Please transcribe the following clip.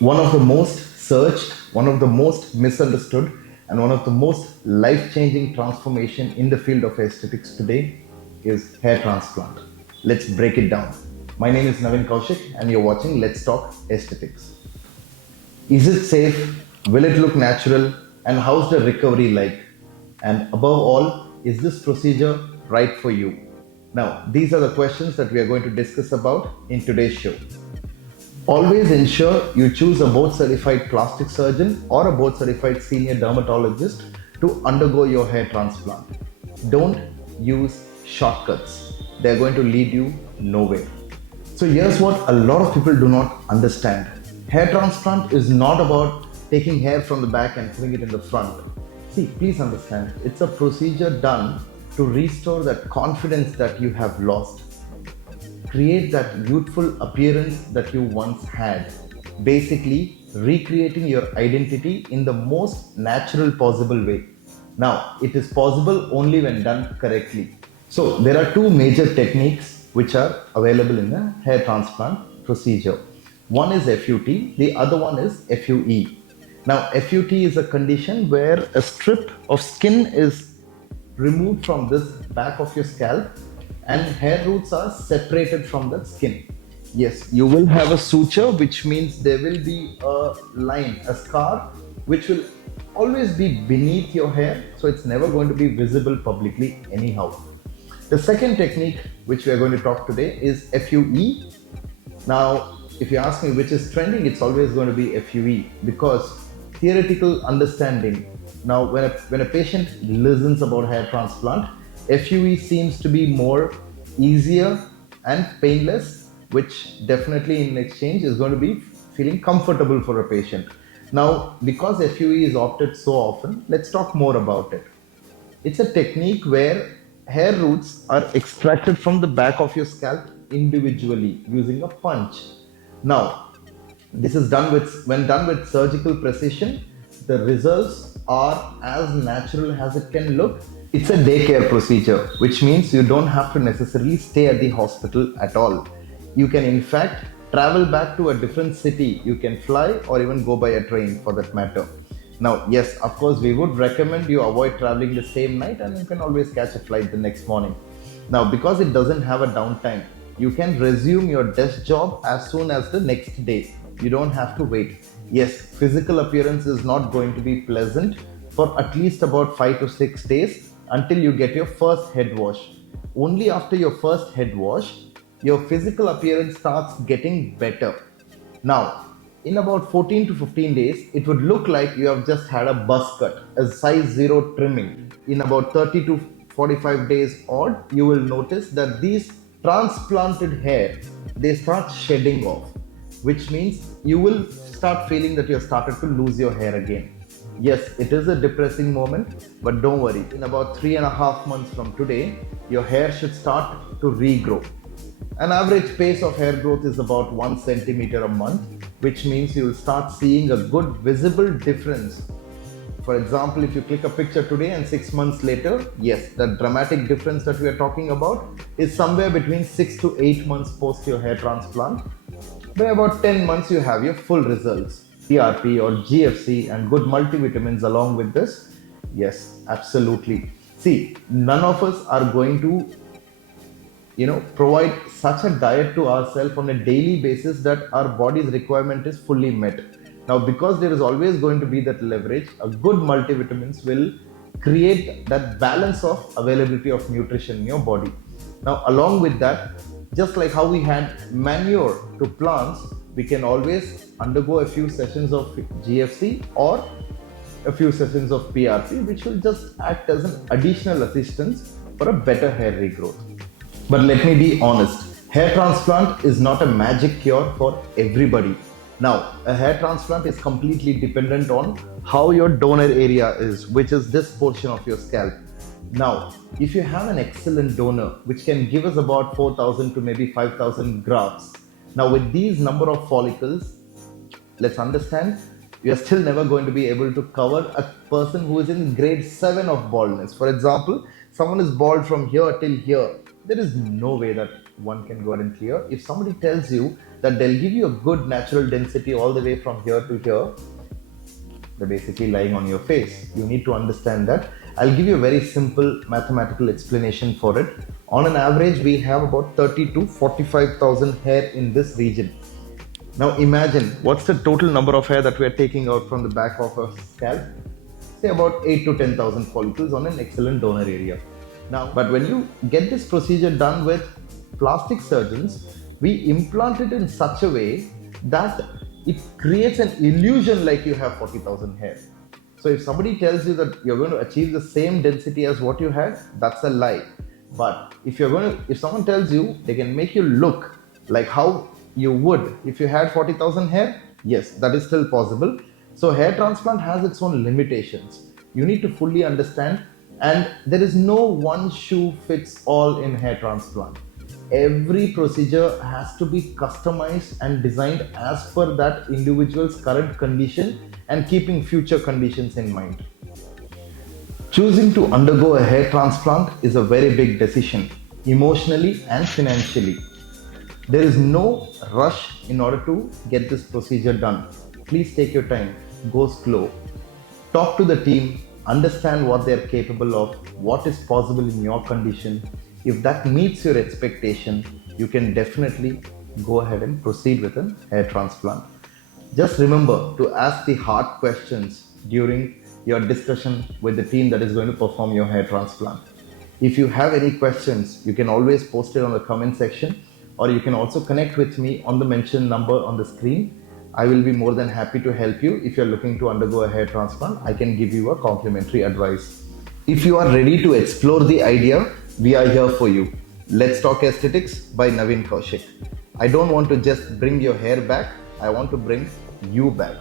One of the most searched, one of the most misunderstood, and one of the most life-changing transformation in the field of aesthetics today is hair transplant. Let's break it down. My name is Navin Koushik and you're watching Let's Talk Aesthetics. Is it safe? Will it look natural? And how's the recovery like? And above all, is this procedure right for you? Now, these are the questions that we are going to discuss about in today's show. Always ensure you choose a board certified plastic surgeon or a board certified senior dermatologist to undergo your hair transplant. Don't use shortcuts, they're going to lead you nowhere. So, here's what a lot of people do not understand: hair transplant is not about taking hair from the back and putting it in the front. See, please understand, it's a procedure done to restore that confidence that you have lost, create that youthful appearance that you once had. Basically, recreating your identity in the most natural possible way. Now, it is possible only when done correctly. So, there are two major techniques which are available in the hair transplant procedure. One is FUT, the other one is FUE. Now, FUT is a condition where a strip of skin is removed from this back of your scalp and hair roots are separated from the skin. Yes, you will have a suture, which means there will be a line, a scar, which will always be beneath your hair, so it's never going to be visible publicly anyhow. The second technique which we are going to talk today is FUE. Now, if you ask me which is trending, it's always going to be FUE because theoretical understanding. Now, when a patient listens about hair transplant, FUE seems to be more easier and painless, which definitely in exchange is going to be feeling comfortable for a patient. Now, because FUE is opted so often, let's talk more about it. It's a technique where hair roots are extracted from the back of your scalp individually using a punch. Now, this is done with when done with surgical precision, the results are as natural as it can look. It's a daycare procedure, which means you don't have to necessarily stay at the hospital at all. You can, in fact, travel back to a different city. You can fly or even go by a train for that matter. Now, yes, of course, we would recommend you avoid traveling the same night and you can always catch a flight the next morning. Now, because it doesn't have a downtime, you can resume your desk job as soon as the next day. You don't have to wait. Yes, physical appearance is not going to be pleasant for at least about 5 to 6 days until you get your first head wash. Only after your first head wash, your physical appearance starts getting better. Now, in about 14 to 15 days, it would look like you have just had a buzz cut, a size 0 trimming. In about 30 to 45 days odd, you will notice that these transplanted hair, they start shedding off, which means you will start feeling that you have started to lose your hair again. Yes, it is a depressing moment, but don't worry. In about 3.5 months from today, your hair should start to regrow. An average pace of hair growth is about 1 centimeter a month, which means you will start seeing a good visible difference. For example, if you click a picture today and 6 months later, yes, the dramatic difference that we are talking about is somewhere between 6 to 8 months post your hair transplant. By about 10 months, you have your full results. PRP or GFC and good multivitamins along with this. Yes, absolutely. See, none of us are going to provide such a diet to ourselves on a daily basis that our body's requirement is fully met. Now, because there is always going to be that leverage, a good multivitamins will create that balance of availability of nutrition in your body. Now, along with that, just like how we had manure to plants, we can always undergo a few sessions of GFC or a few sessions of PRP, which will just act as an additional assistance for a better hair regrowth. But let me be honest, hair transplant is not a magic cure for everybody. Now, a hair transplant is completely dependent on how your donor area is, which is this portion of your scalp. Now, if you have an excellent donor, which can give us about 4,000 to maybe 5,000 grafts, now with these number of follicles, let's understand, you are still never going to be able to cover a person who is in grade 7 of baldness. For example, someone is bald from here till here. There is no way that one can go ahead and clear. If somebody tells you that they'll give you a good natural density all the way from here to here, they're basically lying on your face. You need to understand that. I'll give you a very simple mathematical explanation for it. On an average, we have about 30 to 45,000 hair in this region. Now imagine what's the total number of hair that we are taking out from the back of a scalp. Say about 8 to 10,000 follicles on an excellent donor area. Now, but when you get this procedure done with plastic surgeons, we implant it in such a way that it creates an illusion like you have 40,000 hair. So if somebody tells you that you're going to achieve the same density as what you had, that's a lie. But if someone tells you they can make you look like how you would if you had 40,000 hair, yes, that is still possible. So hair transplant has its own limitations. You need to fully understand, and there is no one shoe fits all in hair transplant. Every procedure has to be customized and designed as per that individual's current condition and keeping future conditions in mind. Choosing to undergo a hair transplant is a very big decision, emotionally and financially. There is no rush in order to get this procedure done. Please take your time, go slow. Talk to the team, understand what they're capable of, what is possible in your condition. If that meets your expectation, you can definitely go ahead and proceed with a hair transplant. Just remember to ask the hard questions during your discussion with the team that is going to perform your hair transplant. If you have any questions, you can always post it on the comment section, or you can also connect with me on the mentioned number on the screen. I will be more than happy to help you. If you're looking to undergo a hair transplant, I can give you a complimentary advice. If you are ready to explore the idea, we are here for you. Let's Talk Aesthetics by Navin Koushik. I don't want to just bring your hair back, I want to bring you back.